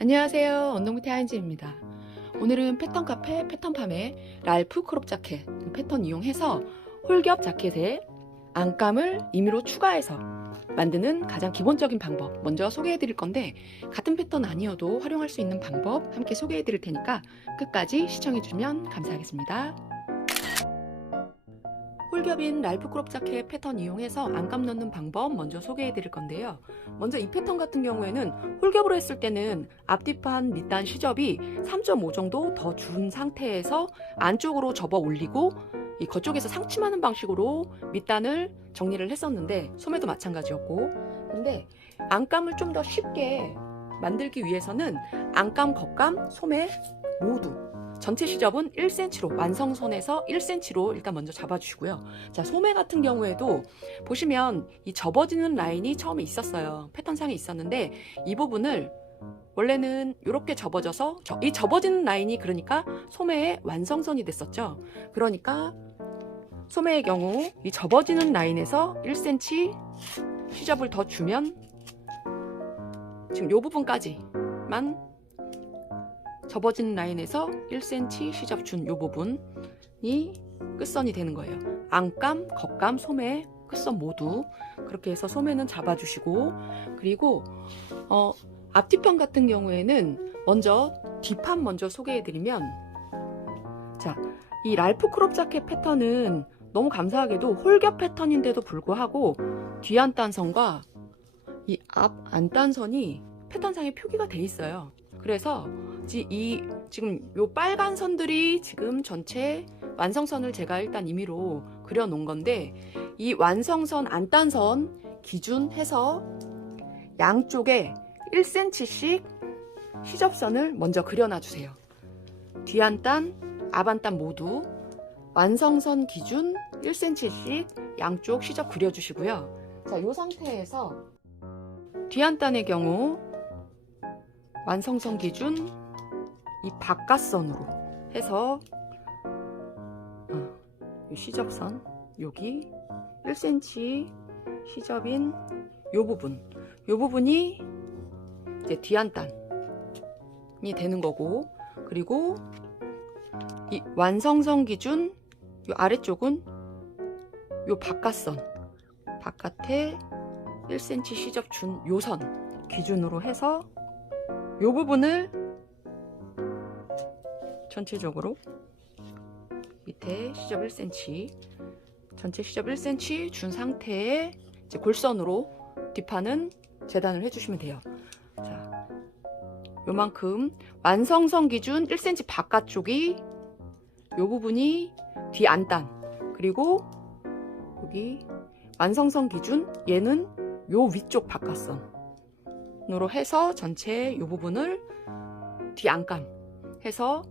안녕하세요. 언노무태 하인지입니다. 오늘은 패턴 카페 패턴팜의 랄프 크롭 자켓 패턴 이용해서 홀겹 자켓에 안감을 임의로 추가해서 만드는 가장 기본적인 방법 먼저 소개해 드릴 건데, 같은 패턴 아니어도 활용할 수 있는 방법 함께 소개해 드릴 테니까 끝까지 시청해 주시면 감사하겠습니다. 홀겹인 랄프 크롭 자켓 패턴 이용해서 안감 넣는 방법 먼저 소개해 드릴 건데요. 먼저 이 패턴 같은 경우에는 홀겹으로 했을 때는 앞뒤판 밑단 시접이 3.5 정도 더 준 상태에서 안쪽으로 접어 올리고 이 겉쪽에서 상침하는 방식으로 밑단을 정리를 했었는데, 소매도 마찬가지였고, 근데 안감을 좀 더 쉽게 만들기 위해서는 안감, 겉감, 소매 모두 전체 시접은 1cm로, 완성선에서 1cm로 일단 먼저 잡아주시고요. 자, 소매 같은 경우에도 보시면 이 접어지는 라인이 처음에 있었어요. 패턴상에 있었는데 이 부분을 원래는 이렇게 접어져서 이 접어지는 라인이 그러니까 소매의 완성선이 됐었죠. 그러니까 소매의 경우 이 접어지는 라인에서 1cm 시접을 더 주면 지금 이 부분까지만 접어진 라인에서 1cm 시접 준 이 부분이 끝선이 되는 거예요. 안감, 겉감, 소매, 끝선 모두 그렇게 해서 소매는 잡아주시고, 그리고 앞뒤판 같은 경우에는 먼저 뒷판 먼저 소개해드리면, 자, 이 랄프 크롭 자켓 패턴은 너무 감사하게도 홀겹 패턴인데도 불구하고 뒤 안단선과 이 앞 안단선이 패턴상에 표기가 돼 있어요. 그래서 지금 요 빨간 선들이 지금 전체 완성선을 제가 일단 임의로 그려 놓은 건데, 이 완성선 안단선 기준해서 양쪽에 1cm씩 시접선을 먼저 그려놔 주세요. 뒤안단, 앞안단 모두 완성선 기준 1cm씩 양쪽 시접 그려주시고요. 자, 이 상태에서 뒤안단의 경우 완성선 기준 이 바깥선으로 해서 이 시접선 여기 1cm 시접인 이 부분이 이제 뒤안단이 되는 거고, 그리고 이 완성선 기준 이 아래쪽은 이 바깥선, 바깥에 1cm 시접 준 요 선 기준으로 해서 이 부분을 전체적으로 밑에 시접 1cm, 전체 시접 1cm 준 상태에 이제 골선으로 뒷판은 재단을 해주시면 돼요. 자, 요만큼 완성선 기준 1cm 바깥쪽이 요 부분이 뒤 안단, 그리고 여기 완성선 기준 얘는 요 위쪽 바깥선으로 해서 전체 요 부분을 뒤 안감 해서,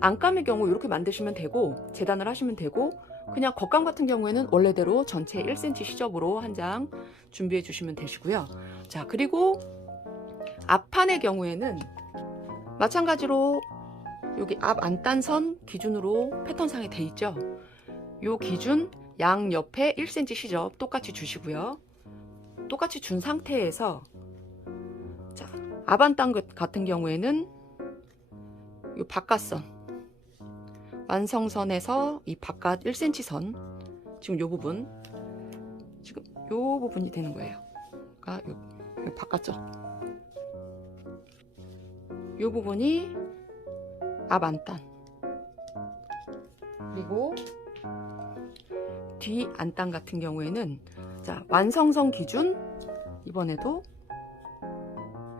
안감의 경우 이렇게 만드시면 되고 재단을 하시면 되고, 그냥 겉감 같은 경우에는 원래대로 전체 1cm 시접으로 한 장 준비해 주시면 되시고요. 자, 그리고 앞판의 경우에는 마찬가지로 여기 앞 안단선 기준으로 패턴상에 돼 있죠. 요 기준 양 옆에 1cm 시접 똑같이 주시고요. 똑같이 준 상태에서, 자, 앞안단 같은 경우에는 요 바깥선, 완성선에서 이 바깥 1cm 선, 지금 요 부분, 지금 요 부분이 되는 거예요. 그러니까 요 바깥쪽, 요 부분이 앞 안단, 그리고 뒤 안단 같은 경우에는, 자, 완성선 기준 이번에도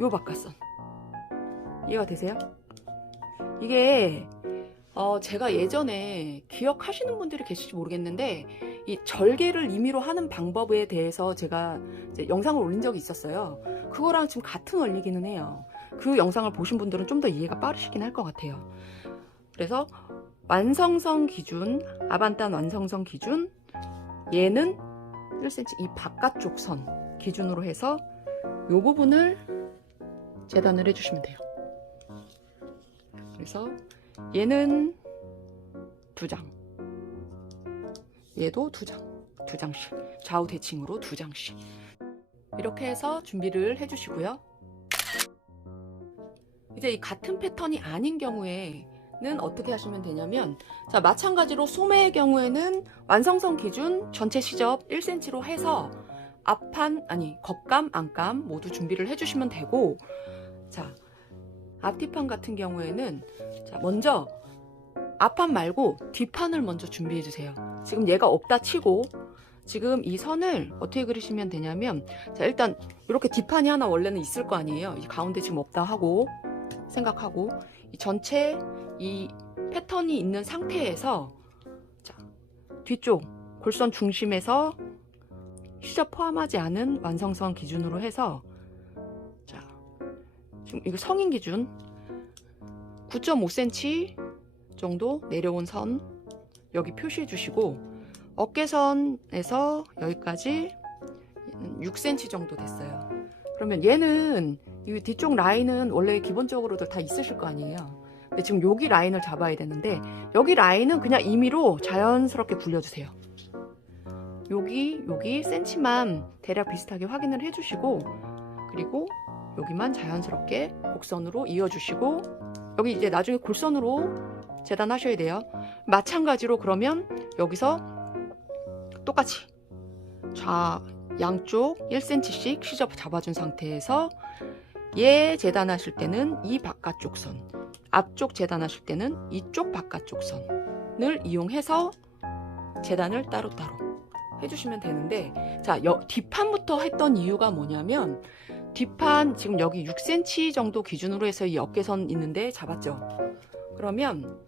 요 바깥선, 이해가 되세요? 이게 제가 예전에 기억하시는 분들이 계실지 모르겠는데, 이 절개를 임의로 하는 방법에 대해서 제가 이제 영상을 올린 적이 있었어요. 그거랑 지금 같은 원리기는 해요. 그 영상을 보신 분들은 좀 더 이해가 빠르시긴 할 것 같아요. 그래서 완성선 기준, 앞안단 완성선 기준, 얘는 1cm 이 바깥쪽 선 기준으로 해서 요 부분을 재단을 해주시면 돼요. 그래서 얘는 2장, 얘도 2장씩 좌우 대칭으로 2장씩 이렇게 해서 준비를 해주시고요. 이제 이 같은 패턴이 아닌 경우에는 어떻게 하시면 되냐면, 자, 마찬가지로 소매의 경우에는 완성선 기준 전체 시접 1cm로 해서 앞판, 아니, 겉감, 안감 모두 준비를 해주시면 되고, 자, 앞뒤판 같은 경우에는, 자, 먼저 앞판 말고 뒷판을 먼저 준비해 주세요. 지금 얘가 없다 치고, 지금 이 선을 어떻게 그리시면 되냐면, 자, 일단 이렇게 뒷판이 하나 원래는 있을 거 아니에요. 이 가운데 지금 없다 하고 생각하고, 이 전체 이 패턴이 있는 상태에서, 자, 뒤쪽 골선 중심에서 시접 포함하지 않은 완성선 기준으로 해서, 자, 지금 이거 성인 기준 9.5cm 정도 내려온 선 여기 표시해 주시고, 어깨선에서 여기까지 6cm 정도 됐어요. 그러면 얘는 이 뒤쪽 라인은 원래 기본적으로도 다 있으실 거 아니에요. 근데 지금 여기 라인을 잡아야 되는데, 여기 라인은 그냥 임의로 자연스럽게 굴려주세요. 여기 센치만 대략 비슷하게 확인을 해주시고, 그리고 여기만 자연스럽게 곡선으로 이어주시고, 여기 이제 나중에 골선으로 재단하셔야 돼요. 마찬가지로 그러면 여기서 똑같이 양쪽 1cm씩 시접 잡아준 상태에서 얘 재단하실 때는 이 바깥쪽 선, 앞쪽 재단하실 때는 이쪽 바깥쪽 선을 이용해서 재단을 따로따로 해주시면 되는데, 자, 뒷판부터 했던 이유가 뭐냐면, 뒷판 지금 여기 6cm 정도 기준으로 해서 이 어깨선 있는데 잡았죠? 그러면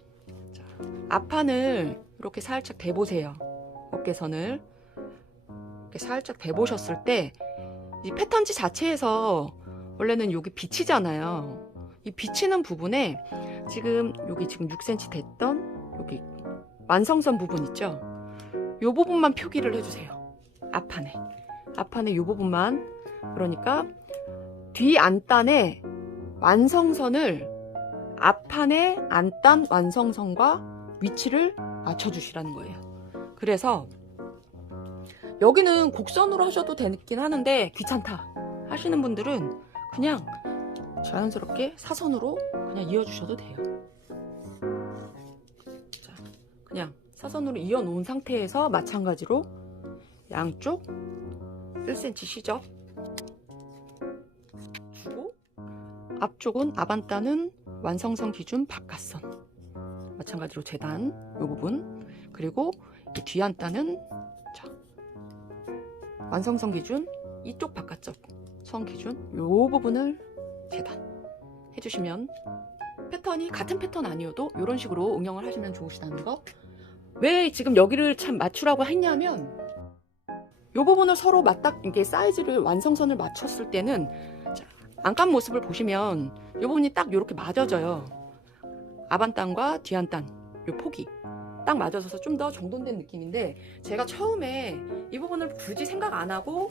자, 앞판을 이렇게 살짝 대보세요. 어깨선을 이렇게 살짝 대보셨을 때, 이 패턴지 자체에서 원래는 여기 비치잖아요. 이 비치는 부분에 지금 여기 지금 6cm 됐던 여기 완성선 부분 있죠? 이 부분만 표기를 해주세요. 앞판에 이 부분만. 그러니까 뒤 안단의 완성선을 앞판의 안단 완성선과 위치를 맞춰주시라는 거예요. 그래서 여기는 곡선으로 하셔도 되긴 하는데 귀찮다 하시는 분들은 그냥 자연스럽게 사선으로 그냥 이어주셔도 돼요. 자, 그냥 사선으로 이어 놓은 상태에서 마찬가지로 양쪽 1cm 시접 주고, 앞쪽은 앞안단은 완성선 기준 바깥선 마찬가지로 재단 이 부분, 그리고 이 뒤안단은 자, 완성선 기준 이쪽 바깥쪽 선 기준 이 부분을 재단 해주시면, 패턴이 같은 패턴 아니어도 이런 식으로 응용을 하시면 좋으시다는 거. 왜 지금 여기를 참 맞추라고 했냐면, 이 부분을 서로 이게 사이즈를 완성선을 맞췄을 때는, 자, 안감 모습을 보시면 이 부분이 딱 이렇게 맞아져요. 앞안단과 뒤안단 이 폭이 딱 맞아져서 좀 더 정돈된 느낌인데, 제가 처음에 이 부분을 굳이 생각 안 하고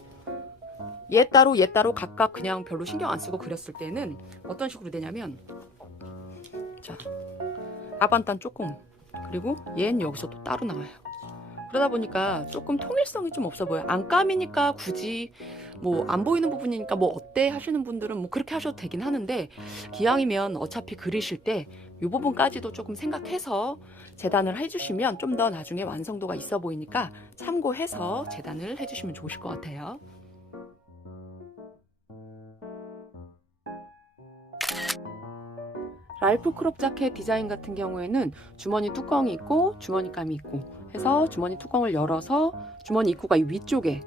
얘 따로 각각 그냥 별로 신경 안 쓰고 그렸을 때는 어떤 식으로 되냐면, 자, 앞안단 조금, 그리고 얘는 여기서 또 따로 나와요. 그러다 보니까 조금 통일성이 좀 없어 보여요. 안감이니까 굳이 뭐 안 보이는 부분이니까 뭐 어때 하시는 분들은 뭐 그렇게 하셔도 되긴 하는데, 기왕이면 어차피 그리실 때 이 부분까지도 조금 생각해서 재단을 해주시면 좀 더 나중에 완성도가 있어 보이니까 참고해서 재단을 해주시면 좋으실 것 같아요. 랄프 크롭 자켓 디자인 같은 경우에는 주머니 뚜껑이 있고 주머니감이 있고 해서 주머니 뚜껑을 열어서 주머니 입구가 이 위쪽에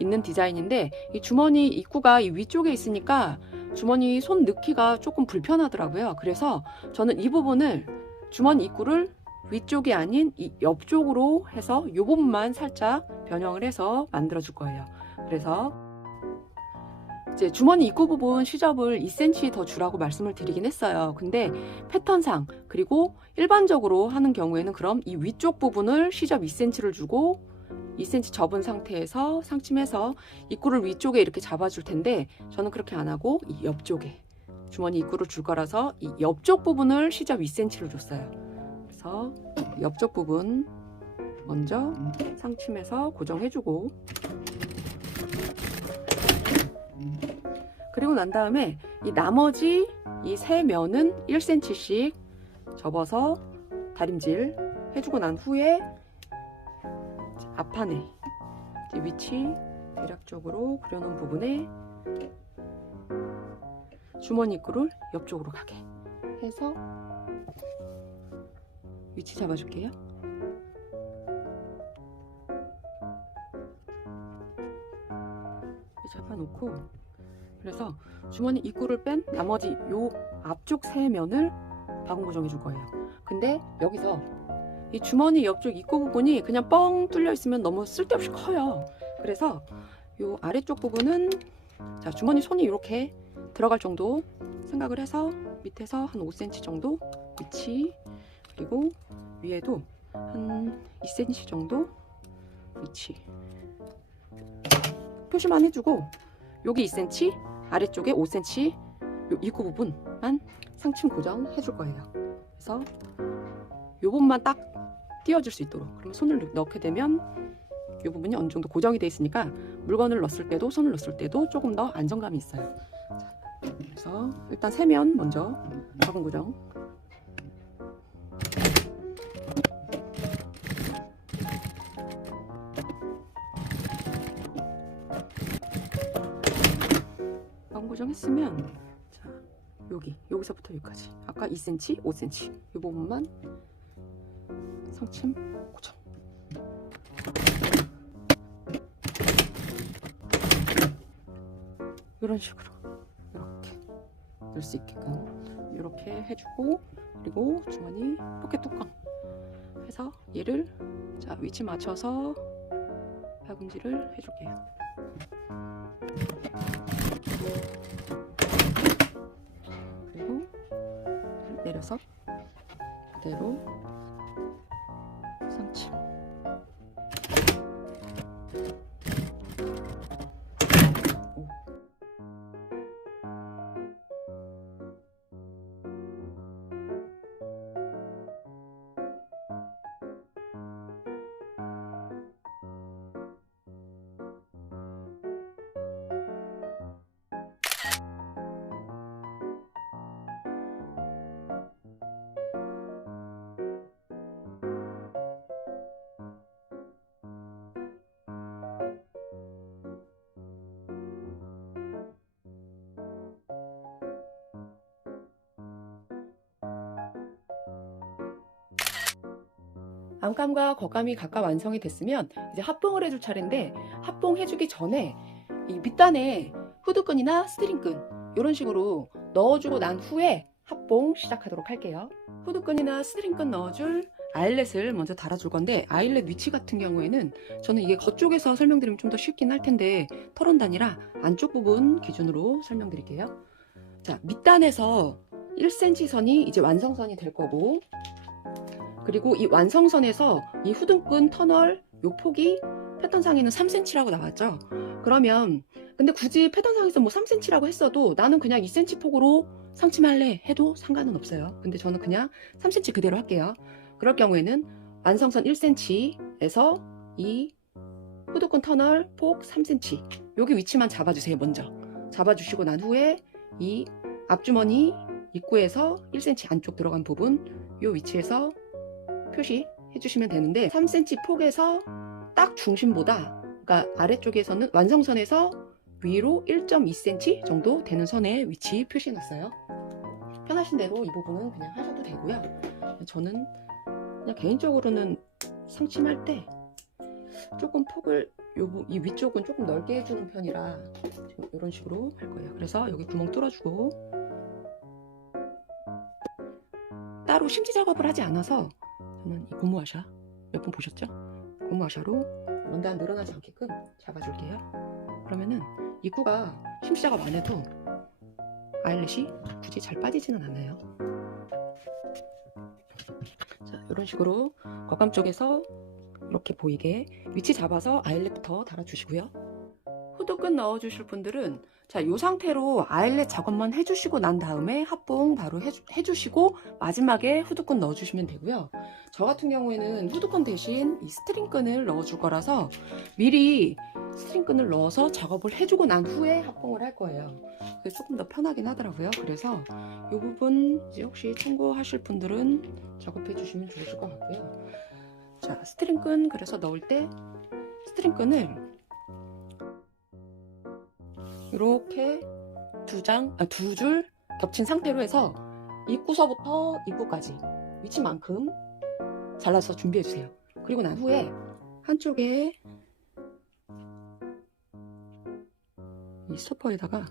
있는 디자인인데, 이 주머니 입구가 이 위쪽에 있으니까 주머니 손 넣기가 조금 불편하더라고요. 그래서 저는 이 부분을 주머니 입구를 위쪽이 아닌 이 옆쪽으로 해서 이 부분만 살짝 변형을 해서 만들어 줄 거예요. 그래서 이제 주머니 입구 부분 시접을 2cm 더 주라고 말씀을 드리긴 했어요. 근데 패턴상 그리고 일반적으로 하는 경우에는 그럼 이 위쪽 부분을 시접 2cm를 주고 2cm 접은 상태에서 상침해서 입구를 위쪽에 이렇게 잡아줄 텐데, 저는 그렇게 안 하고 이 옆쪽에 주머니 입구를 줄 거라서 이 옆쪽 부분을 시접 2cm를 줬어요. 그래서 옆쪽 부분 먼저 상침해서 고정해주고, 그리고 난 다음에 이 나머지 이 세 면은 1cm씩 접어서 다림질 해주고 난 후에 앞판에 위치 대략적으로 그려놓은 부분에 주머니 입구를 옆쪽으로 가게 해서 위치 잡아줄게요. 잡아놓고, 그래서 주머니 입구를 뺀 나머지 요 앞쪽 세 면을 바구 고정해 줄 거예요. 근데 여기서 이 주머니 옆쪽 입구 부분이 그냥 뻥 뚫려 있으면 너무 쓸데없이 커요. 그래서 요 아래쪽 부분은 자, 주머니 손이 이렇게 들어갈 정도 생각을 해서 밑에서 한 5cm 정도 위치, 그리고 위에도 한 2cm 정도 위치 표시만 해주고, 여기 2cm, 아래쪽에 5cm 요 입구 부분만 상층 고정해 줄 거예요. 그래서 요 부분만 딱 띄워줄 수 있도록, 그러면 손을 넣게 되면 이 부분이 어느 정도 고정이 돼 있으니까 물건을 넣었을 때도 손을 넣었을 때도 조금 더 안정감이 있어요. 자, 그래서 일단 세면 먼저 바구 고정. 바구 고정했으면 자, 여기서부터 여기까지 아까 2cm, 5cm 이 부분만 상층 고정. 이런 식으로 이렇게 넣을 수 있게끔 이렇게 해주고, 그리고 주머니 포켓 뚜껑 해서 얘를 자 위치 맞춰서 박음질을 해줄게요. 그리고 내려서 그대로 상층. 안감과 겉감이 각각 완성이 됐으면 이제 합봉을 해줄 차례인데, 합봉 해주기 전에 이 밑단에 후드끈이나 스트링끈 이런 식으로 넣어주고 난 후에 합봉 시작하도록 할게요. 후드끈이나 스트링끈 넣어줄 아일렛을 먼저 달아줄 건데, 아일렛 위치 같은 경우에는 저는 이게 겉쪽에서 설명드리면 좀 더 쉽긴 할 텐데 털원단이라 안쪽 부분 기준으로 설명드릴게요. 자, 밑단에서 1cm 선이 이제 완성선이 될 거고, 그리고 이 완성선에서 이 후드끈 터널 요 폭이 패턴상에는 3cm라고 나왔죠. 그러면 근데 굳이 패턴상에서 뭐 3cm라고 했어도 나는 그냥 2cm 폭으로 상침할래 해도 상관은 없어요. 근데 저는 그냥 3cm 그대로 할게요. 그럴 경우에는 완성선 1cm에서 이 후드끈 터널 폭 3cm 여기 위치만 잡아주세요. 먼저 잡아주시고 난 후에 이 앞주머니 입구에서 1cm 안쪽 들어간 부분 요 위치에서 표시 해주시면 되는데, 3cm 폭에서 딱 중심보다, 그러니까 아래쪽에서는 완성선에서 위로 1.2cm 정도 되는 선에 위치 표시해 놨어요. 편하신 대로 이 부분은 그냥 하셔도 되고요. 저는 그냥 개인적으로는 상침할 때 조금 폭을 이 위쪽은 조금 넓게 해주는 편이라 이런 식으로 할 거예요. 그래서 여기 구멍 뚫어주고, 따로 심지 작업을 하지 않아서 저는 이 고무와샤 몇 번 보셨죠? 고무와샤로 원단 늘어나지 않게끔 잡아줄게요. 그러면은 입구가 심지 작업 안 해도 아일렛이 굳이 잘 빠지지는 않아요. 자, 이런 식으로 겉감 쪽에서 이렇게 보이게 위치 잡아서 아일렛부터 달아주시고요. 후드끈 넣어주실 분들은 자, 이 상태로 아일렛 작업만 해주시고 난 다음에 합봉 바로 해주시고 마지막에 후드끈 넣어주시면 되고요. 저 같은 경우에는 후드끈 대신 이 스트링끈을 넣어줄 거라서 미리 스트링끈을 넣어서 작업을 해주고 난 후에 합봉을 할 거예요. 그게 조금 더 편하긴 하더라고요. 그래서 이 부분 이제 혹시 참고하실 분들은 작업해 주시면 좋으실 것 같고요. 자, 스트링끈 그래서 넣을 때 스트링끈을 이렇게 두 줄 겹친 상태로 해서 입구서부터 입구까지 위치만큼 잘라서 준비해 주세요. 그리고 난 후에 한쪽에 이 스토퍼에다가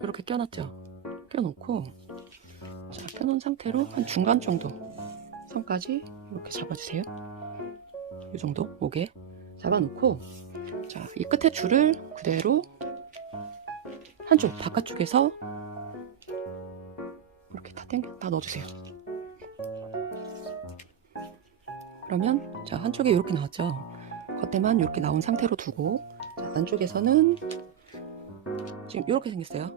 이렇게 껴놨죠. 껴놓고, 자, 펴놓은 상태로 한 중간 정도 선까지 이렇게 잡아주세요. 이 정도 목에 잡아놓고, 자, 이 끝에 줄을 그대로 한쪽 바깥쪽에서 이렇게 다 넣어주세요. 그러면 자, 한쪽에 이렇게 나왔죠. 겉에만 이렇게 나온 상태로 두고, 자, 안쪽에서는 지금 이렇게 생겼어요.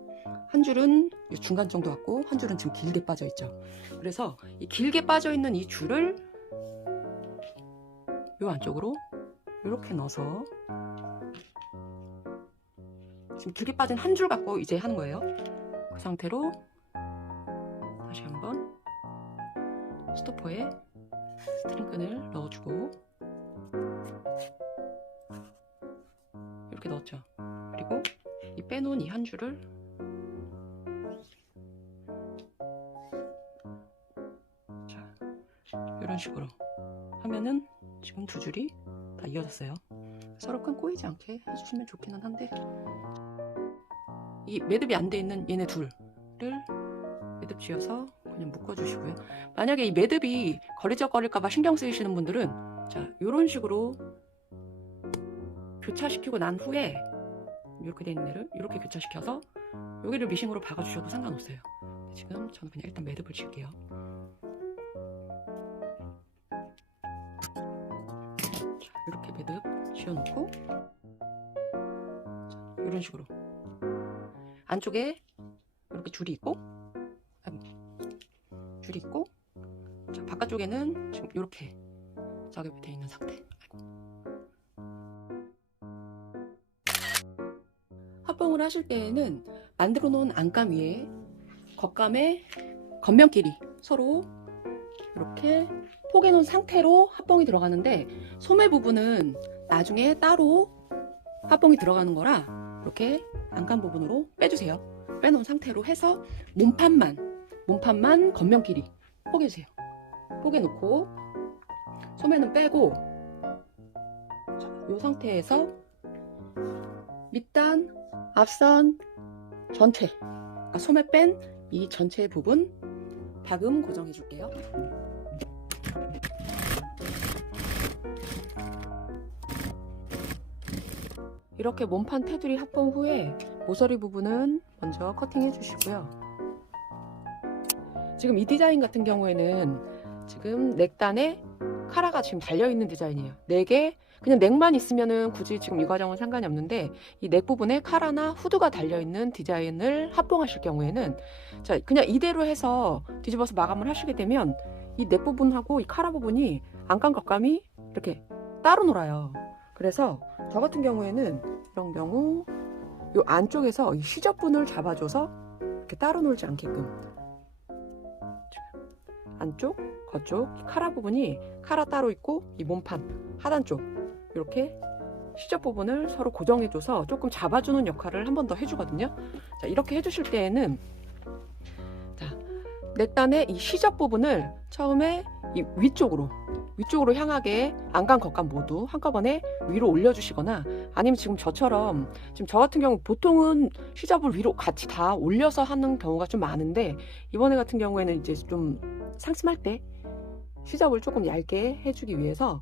한 줄은 중간 정도 왔고 한 줄은 지금 길게 빠져 있죠. 그래서 이 길게 빠져 있는 이 줄을 이 안쪽으로 이렇게 넣어서 지금 길게 빠진 한 줄 갖고 이제 하는 거예요. 그 상태로 다시 한번 스토퍼에 스트링끈을 넣어주고 이렇게 넣었죠. 그리고 이 빼놓은 이 한 줄을 이런 식으로 하면은 지금 두 줄이 다 이어졌어요. 서로 끈 꼬이지 않게 해주시면 좋기는 한데, 이 매듭이 안 돼 있는 얘네 둘을 매듭 지어서 그냥 묶어주시고요. 만약에 이 매듭이 거리적거릴까봐 신경 쓰이시는 분들은 자, 이런 식으로 교차시키고 난 후에 이렇게 돼 있는 애를 이렇게 교차시켜서 여기를 미싱으로 박아주셔도 상관없어요. 지금 저는 그냥 일단 매듭을 지을게요. 이렇게 매듭 지어놓고, 자, 이런 식으로 안쪽에 이렇게 줄이 있고, 자, 바깥쪽에는 지금 이렇게 작업이 되어 있는 상태. 합봉을 하실 때에는 만들어 놓은 안감 위에 겉감에 겉면끼리 서로 이렇게 포개 놓은 상태로 합봉이 들어가는데, 소매 부분은 나중에 따로 합봉이 들어가는 거라 이렇게 안감 부분으로 빼주세요. 빼놓은 상태로 해서 몸판만 겉면끼리 포개주세요. 포개 놓고 소매는 빼고, 자, 이 상태에서 밑단, 앞선 전체, 그러니까 소매 뺀 이 전체 부분 박음 고정해 줄게요. 이렇게 몸판 테두리 합봉 후에 모서리 부분은 먼저 커팅해 주시고요. 지금 이 디자인 같은 경우에는 지금 넥단에 카라가 지금 달려있는 디자인이에요. 넥에 그냥 넥만 있으면은 굳이 지금 이 과정은 상관이 없는데, 이 넥 부분에 카라나 후드가 달려있는 디자인을 합봉하실 경우에는 자, 그냥 이대로 해서 뒤집어서 마감을 하시게 되면 이 넥 부분하고 이 카라 부분이 안감 겉감이 이렇게 따로 놀아요. 그래서 저 같은 경우에는 이런 경우 이 안쪽에서 이 시접분을 잡아줘서 이렇게 따로 놀지 않게끔, 안쪽, 겉쪽, 이 카라 부분이 카라 따로 있고 이 몸판 하단 쪽 이렇게 시접 부분을 서로 고정해줘서 조금 잡아주는 역할을 한 번 더 해주거든요. 자, 이렇게 해주실 때에는 자, 넥단의 이 시접 부분을 처음에 이 위쪽으로 향하게 안감 겉감 모두 한꺼번에 위로 올려주시거나, 아니면 지금 저처럼 지금 저 같은 경우 보통은 시접을 위로 같이 다 올려서 하는 경우가 좀 많은데, 이번에 같은 경우에는 이제 좀 상심할 때 시접을 조금 얇게 해주기 위해서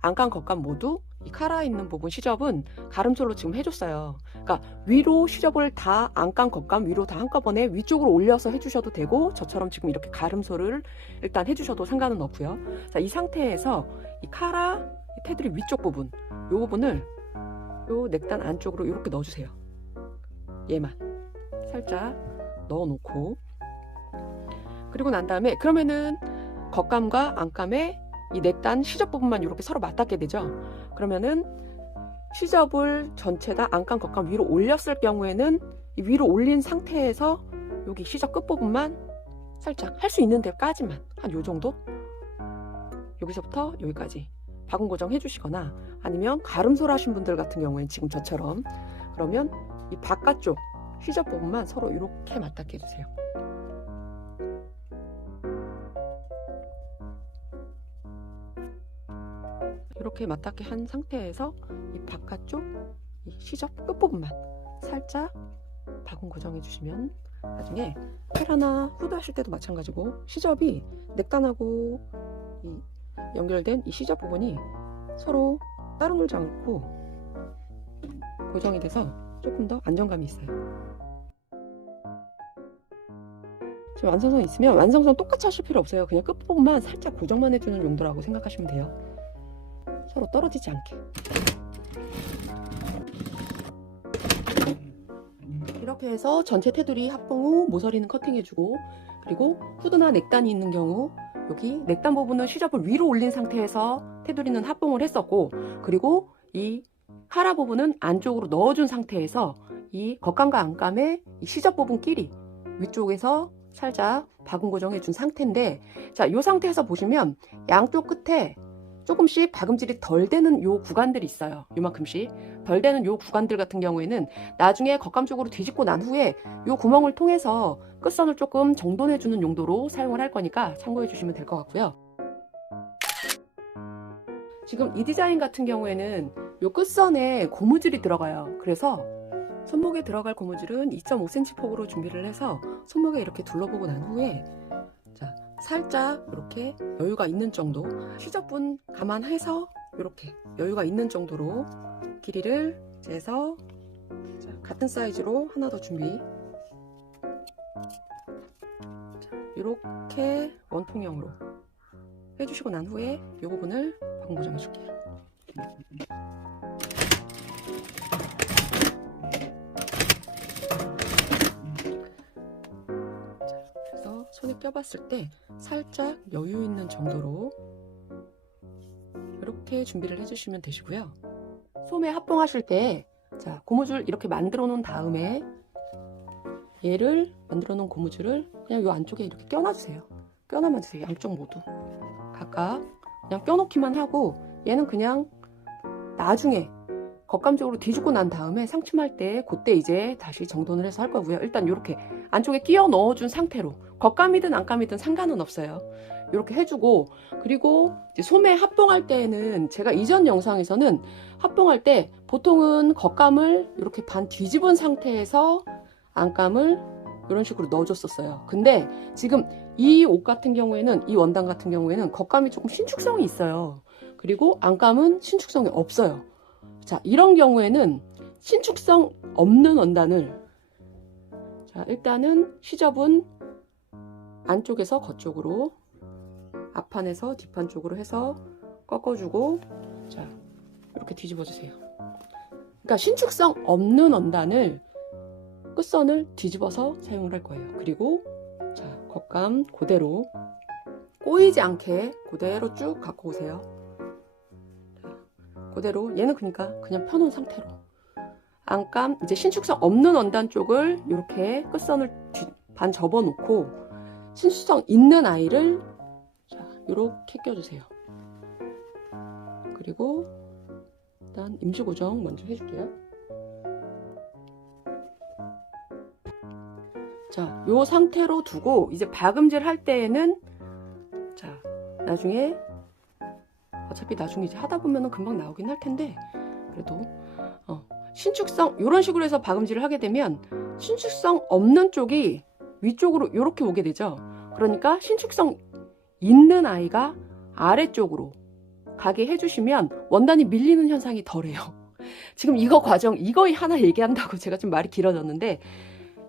안감 겉감 모두 이 카라 있는 부분 시접은 가름솔로 지금 해줬어요. 그러니까 위로 시접을 다 안감, 겉감 위로 다 한꺼번에 위쪽으로 올려서 해주셔도 되고 저처럼 지금 이렇게 가름솔을 일단 해주셔도 상관은 없고요. 자, 이 상태에서 이 카라 이 테두리 위쪽 부분, 이 부분을 요 넥단 안쪽으로 이렇게 넣어주세요. 얘만 살짝 넣어놓고, 그리고 난 다음에 그러면은 겉감과 안감의 이 넥단 시접 부분만 이렇게 서로 맞닿게 되죠. 그러면은 시접을 전체 다 안감, 겉감 위로 올렸을 경우에는 이 위로 올린 상태에서 여기 시접 끝 부분만 살짝 할 수 있는 데까지만 한 요 정도, 여기서부터 여기까지 바군 고정해 주시거나, 아니면 가름솔 하신 분들 같은 경우에는 지금 저처럼 그러면 이 바깥쪽 시접 부분만 서로 이렇게 맞닿게 해주세요. 이렇게 맞닿게 한 상태에서 이 바깥쪽 이 시접 끝부분만 살짝 바군 고정해 주시면 나중에 페라나 후드 하실 때도 마찬가지고 시접이 넥단하고 이 연결된 이 시접 부분이 서로 따로 놀지 않고 고정이 돼서 조금 더 안정감이 있어요. 지금 완성선 있으면 완성선 똑같이 하실 필요 없어요. 그냥 끝부분만 살짝 고정만 해주는 용도라고 생각하시면 돼요. 서로 떨어지지 않게. 이렇게 해서 전체 테두리 합봉 후 모서리는 커팅해주고, 그리고 후드나 넥단이 있는 경우 여기 넥단 부분은 시접을 위로 올린 상태에서 테두리는 합봉을 했었고, 그리고 이 카라 부분은 안쪽으로 넣어준 상태에서 이 겉감과 안감의 이 시접 부분끼리 위쪽에서 살짝 바군 고정해준 상태인데, 자, 이 상태에서 보시면 양쪽 끝에 조금씩 박음질이 덜 되는 요 구간들이 있어요. 요만큼씩 덜 되는 요 구간들 같은 경우에는 나중에 겉감 쪽으로 뒤집고 난 후에 요 구멍을 통해서 끝선을 조금 정돈해주는 용도로 사용을 할 거니까 참고해 주시면 될 것 같고요. 지금 이 디자인 같은 경우에는 요 끝선에 고무줄이 들어가요. 그래서 손목에 들어갈 고무줄은 2.5cm 폭으로 준비를 해서 손목에 이렇게 둘러보고 난 후에, 자, 살짝 이렇게 여유가 있는 정도, 시접분 감안해서 이렇게 여유가 있는 정도로 길이를 재서, 자, 같은 사이즈로 하나 더 준비. 자, 이렇게 원통형으로 해주시고 난 후에 이 부분을 바군 고정해 줄게요. 손에 껴봤을 때 살짝 여유 있는 정도로 이렇게 준비를 해주시면 되시고요. 소매 합봉하실 때, 자, 고무줄 이렇게 만들어 놓은 다음에 얘를 만들어 놓은 고무줄을 그냥 이 안쪽에 이렇게 껴놔주세요. 껴놔만 주세요. 양쪽 모두 각각 그냥 껴놓기만 하고, 얘는 그냥 나중에 겉감쪽으로 뒤집고 난 다음에 상침할 때 그때 이제 다시 정돈을 해서 할 거고요. 일단 이렇게 안쪽에 끼워 넣어준 상태로 겉감이든 안감이든 상관은 없어요. 이렇게 해주고, 그리고 이제 소매 합봉할 때에는 제가 이전 영상에서는 합봉할 때 보통은 겉감을 이렇게 반 뒤집은 상태에서 안감을 이런 식으로 넣어줬었어요. 근데 지금 이 옷 같은 경우에는, 이 원단 같은 경우에는 겉감이 조금 신축성이 있어요. 그리고 안감은 신축성이 없어요. 자, 이런 경우에는 신축성 없는 원단을, 자, 일단은 시접은 안쪽에서 겉쪽으로, 앞판에서 뒷판 쪽으로 해서 꺾어주고, 자, 이렇게 뒤집어 주세요. 그러니까 신축성 없는 원단을 끝선을 뒤집어서 사용을 할 거예요. 그리고 자, 겉감 그대로 꼬이지 않게 그대로 쭉 갖고 오세요. 자, 그대로 얘는 그러니까 그냥 펴놓은 상태로, 안감 이제 신축성 없는 원단 쪽을 이렇게 끝선을 반 접어 놓고 신축성 있는 아이를 자, 이렇게 껴주세요. 그리고 일단 임시 고정 먼저 해줄게요. 자, 요 상태로 두고 이제 박음질 할 때에는, 자, 나중에 어차피 나중에 이제 하다 보면은 금방 나오긴 할 텐데, 그래도 신축성 이런 식으로 해서 박음질을 하게 되면 신축성 없는 쪽이 위쪽으로 이렇게 오게 되죠. 그러니까 신축성 있는 아이가 아래쪽으로 가게 해주시면 원단이 밀리는 현상이 덜해요. 지금 이거 과정, 이거 하나 얘기한다고 제가 좀 말이 길어졌는데,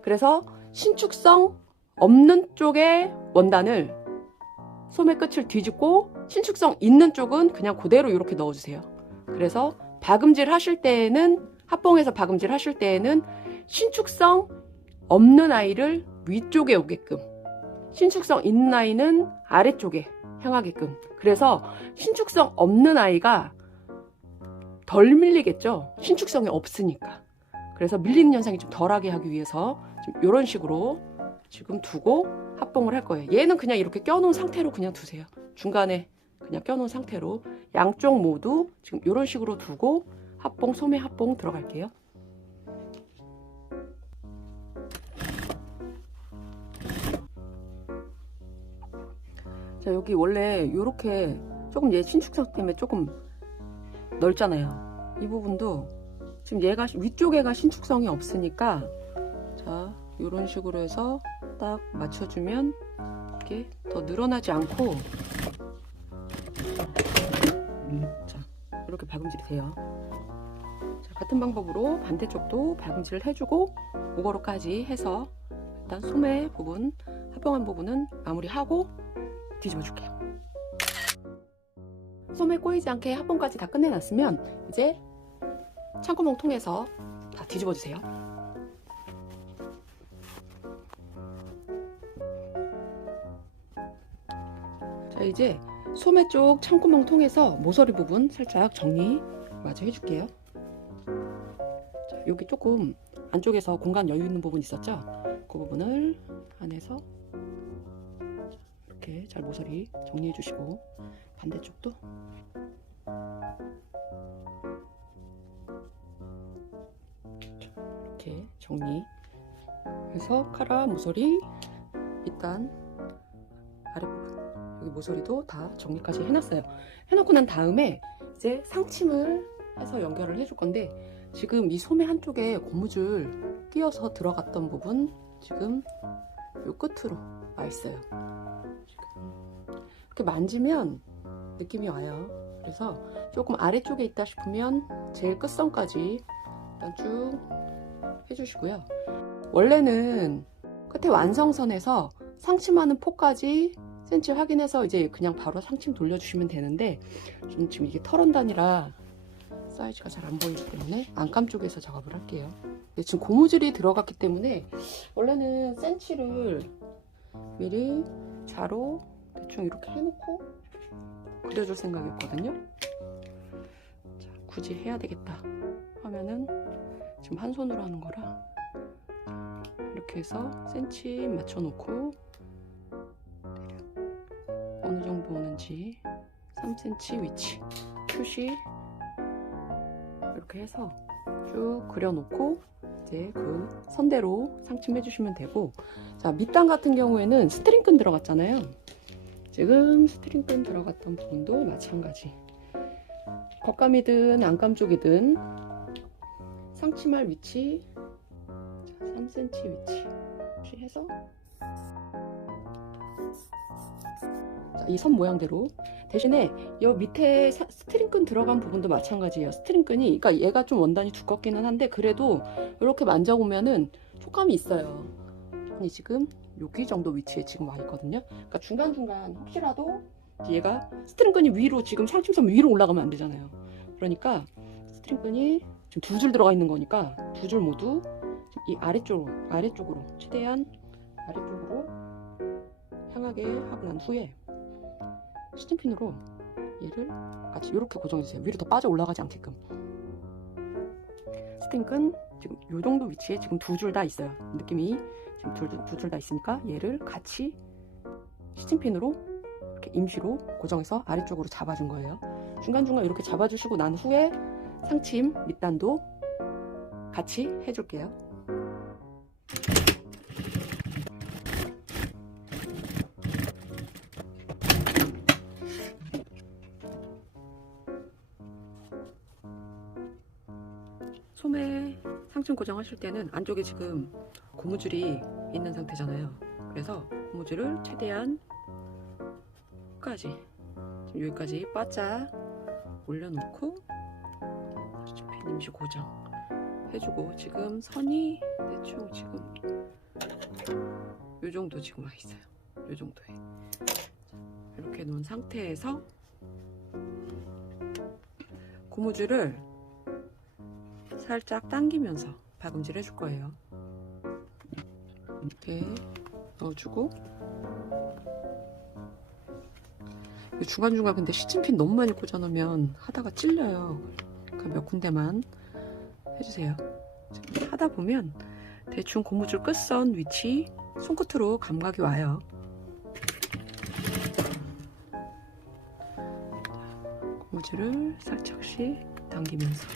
그래서 신축성 없는 쪽에 원단을 소매 끝을 뒤집고 신축성 있는 쪽은 그냥 그대로 이렇게 넣어주세요. 그래서 박음질 하실 때에는, 합봉해서 박음질 하실 때에는 신축성 없는 아이를 위쪽에 오게끔, 신축성 있는 아이는 아래쪽에 향하게끔. 그래서 신축성 없는 아이가 덜 밀리겠죠. 신축성이 없으니까. 그래서 밀리는 현상이 좀 덜하게 하기 위해서 좀 이런 식으로 지금 두고 합봉을 할 거예요. 얘는 그냥 이렇게 껴놓은 상태로 그냥 두세요. 중간에 그냥 껴놓은 상태로 양쪽 모두 지금 이런 식으로 두고 합봉, 소매 합봉 들어갈게요. 자, 여기 원래 이렇게 조금 얘 신축성 때문에 조금 넓잖아요. 이 부분도 지금 얘가 위쪽에가 신축성이 없으니까, 자, 이런 식으로 해서 딱 맞춰주면 이렇게 더 늘어나지 않고, 자, 이렇게 박음질이 돼요. 자, 같은 방법으로 반대쪽도 박음질을 해주고 오버로까지 해서 일단 소매 부분, 합봉한 부분은 마무리하고 뒤집어 줄게요. 소매 꼬이지 않게 합봉까지 다 끝내놨으면 이제 창구멍 통해서 다 뒤집어 주세요. 자, 이제 소매 쪽 창구멍 통해서 모서리 부분 살짝 정리 마저 해줄게요. 자, 여기 조금 안쪽에서 공간 여유 있는 부분 있었죠? 그 부분을 안에서 이렇게 잘 모서리 정리해 주시고, 반대쪽도 이렇게 정리해서 카라 모서리 일단 아랫부분 여기 모서리도 다 정리까지 해놨어요. 해놓고 난 다음에 이제 상침을 해서 연결을 해줄 건데, 지금 이 소매 한쪽에 고무줄 끼워서 들어갔던 부분 지금 요 끝으로 와 있어요. 이렇게 만지면 느낌이 와요. 그래서 조금 아래쪽에 있다 싶으면 제일 끝선까지 일단 쭉 해주시고요. 원래는 끝에 완성선에서 상침하는 폭까지 센치 확인해서 이제 그냥 바로 상침 돌려주시면 되는데, 좀 지금 이게 털원단이라 사이즈가 잘 안 보이기 때문에 안감 쪽에서 작업을 할게요. 지금 고무줄이 들어갔기 때문에 원래는 센치를 미리 자로 대충 이렇게 해놓고 그려줄 생각이었거든요. 자, 굳이 해야 되겠다 하면은 지금 한 손으로 하는 거라 이렇게 해서 센치 맞춰놓고 어느 정도 오는지 3cm 위치 표시 이렇게 해서 쭉 그려놓고 이제 그 선대로 상침해 주시면 되고, 자, 밑단 같은 경우에는 스트링끈 들어갔잖아요. 지금 스트링끈 들어갔던 부분도 마찬가지, 겉감이든 안감 쪽이든 상침할 위치 3cm 위치 표시해서 이 선 모양대로, 대신에 이 밑에 스트링끈 들어간 부분도 마찬가지예요. 스트링끈이, 그러니까 얘가 좀 원단이 두껍기는 한데 그래도 이렇게 만져보면은 촉감이 있어요. 이 지금 여기 정도 위치에 지금 와 있거든요. 그러니까 중간중간 혹시라도 얘가 스트링끈이 위로, 지금 상침선 위로 올라가면 안 되잖아요. 그러니까 스트링끈이 지금 두 줄 들어가 있는 거니까 두 줄 모두 이 아래쪽으로 최대한 아래쪽으로 향하게 하고 난 후에 스팀핀으로 얘를 같이 이렇게 고정해주세요. 위로 더 빠져 올라가지 않게끔. 스팀끈 지금 이 정도 위치에 지금 두 줄 다 있어요. 느낌이 지금 두 줄 다 있으니까 얘를 같이 스팀핀으로 이렇게 임시로 고정해서 아래쪽으로 잡아준 거예요. 중간중간 이렇게 잡아주시고 난 후에 상침 밑단도 같이 해줄게요. 소매 상층 고정하실 때는 안쪽에 지금 고무줄이 있는 상태잖아요. 그래서 고무줄을 최대한 끝까지, 지금 여기까지 바짝 올려놓고 핀 임시 고정 해주고, 지금 선이 대충 지금 요 정도 지금 와 있어요. 요 정도에 이렇게 놓은 상태에서 고무줄을 살짝 당기면서 박음질 해줄 거예요. 이렇게 넣어주고, 중간중간 근데 시침핀 너무 많이 꽂아놓으면 하다가 찔려요. 그러니까 몇 군데만 해주세요. 하다 보면 대충 고무줄 끝선 위치 손끝으로 감각이 와요. 고무줄을 살짝씩 당기면서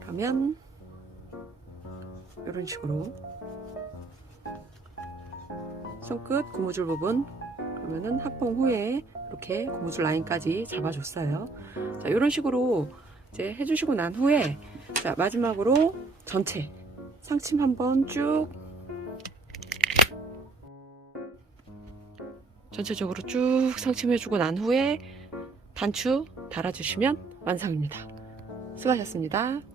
그러면 이런 식으로 손끝 고무줄 부분, 그러면은 합봉 후에 이렇게 고무줄 라인까지 잡아줬어요. 자, 이런 식으로 이제 해주시고 난 후에, 자, 마지막으로 전체 상침 한번 쭉 전체적으로 쭉 상침해주고 난 후에 단추 달아주시면 완성입니다. 수고하셨습니다.